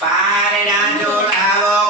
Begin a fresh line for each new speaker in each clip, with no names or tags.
પારડા જોડાવો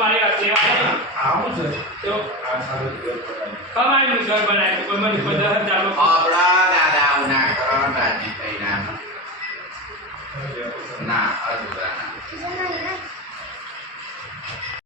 તમારી
આ
સેવા
આવું છે?
તો
આ સારું ઘર
બનાવ્યું. કોઈ મને કોઈ દસ હજાર
આપણા દાદા ઉના કરણ રાજી થઈ ના.